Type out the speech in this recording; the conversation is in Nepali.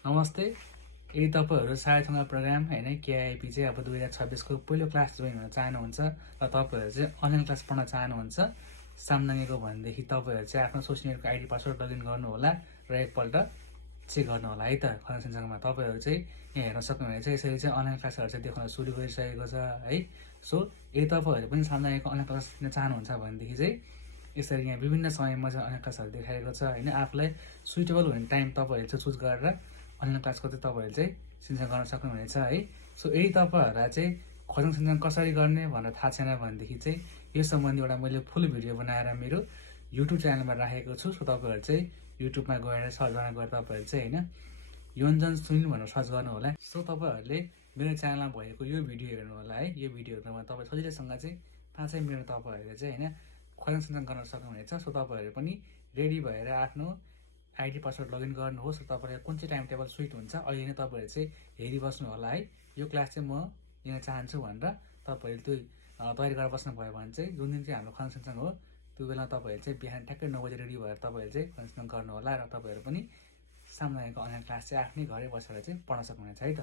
नमस्ते। यदि तपाईँहरू सायदसँग प्रोग्राम होइन केआइपी चाहिँ अब 2026को पहिलो क्लास जोइन हुन चाहनुहुन्छ र तपाईँहरू चाहिँ अनलाइन क्लास पढ्न चाहनुहुन्छ सामनाङ्गेको भनेदेखि तपाईँहरू चाहिँ आफ्नो सोसियल मिडियाको आइडी पासवर्ड लगइन गर्नुहोला र एकपल्ट चेक गर्नुहोला है त। खननसँगमा तपाईँहरू चाहिँ यहाँ हेर्न सक्नुहुनेछ, यसरी चाहिँ अनलाइन क्लासहरू चाहिँ देखाउन सुरु गरिसकेको छ है। सो यदि तपाईँहरू पनि सामनाङ्गेको अनलाइन क्लास लिन चाहनुहुन्छ भनेदेखि चाहिँ यसरी यहाँ विभिन्न समयमा चाहिँ अनलाइन क्लासहरू देखाएको छ होइन। आफूलाई सुइटेबल हुने टाइम तपाईँहरूले चाहिँ चुज गरेर अनलाइन क्लासको चाहिँ तपाईँहरूले चाहिँ सिन्चन गर्न सक्नुहुनेछ है। सो यदि तपाईँहरूलाई चाहिँ खरसाङ सिन्चन कसरी गर्ने भनेर थाहा छैन भनेदेखि चाहिँ यो सम्बन्धी एउटा मैले फुल भिडियो बनाएर मेरो युट्युब च्यानलमा राखेको छु। सो तपाईँहरू चाहिँ युट्युबमा गएर सर्च गर्न गएर तपाईँहरू चाहिँ होइन योन्जन सुनिल भनेर सर्च गर्नु होला। सो तपाईँहरूले मेरो च्यानलमा भएको यो भिडियो हेर्नु होला है। यो भिडियोहरूमा तपाईँ सजिलैसँग चाहिँ 5 मिनट तपाईँहरूले चाहिँ होइन खरसाङ सिन्चन गर्न सक्नुहुनेछ। सो तपाईँहरू पनि रेडी भएर आफ्नो आइडी पासवर्ड लगइन गर्नुहोस् र तपाईँलाई कुन चाहिँ टाइम टेबल सुइट हुन्छ अहिले नै तपाईँहरू चाहिँ हेरिबस्नु होला है। यो क्लास चाहिँ म लिन चाहन्छु भनेर तपाईँहरूले त्यो तयारी गरेर बस्नुभयो भने चाहिँ जुन दिन चाहिँ हाम्रो खरसाङ हो त्यो बेला तपाईँहरू चाहिँ बिहान ठ्याक्कै 9 बजी रेडी भएर तपाईँहरू चाहिँ खरसाङ गर्नु होला र तपाईँहरू पनि सामनाङ्गेको अनलाइन क्लास चाहिँ आफ्नै घरै बसेर चाहिँ पढ्न सक्नुहुनेछ है त।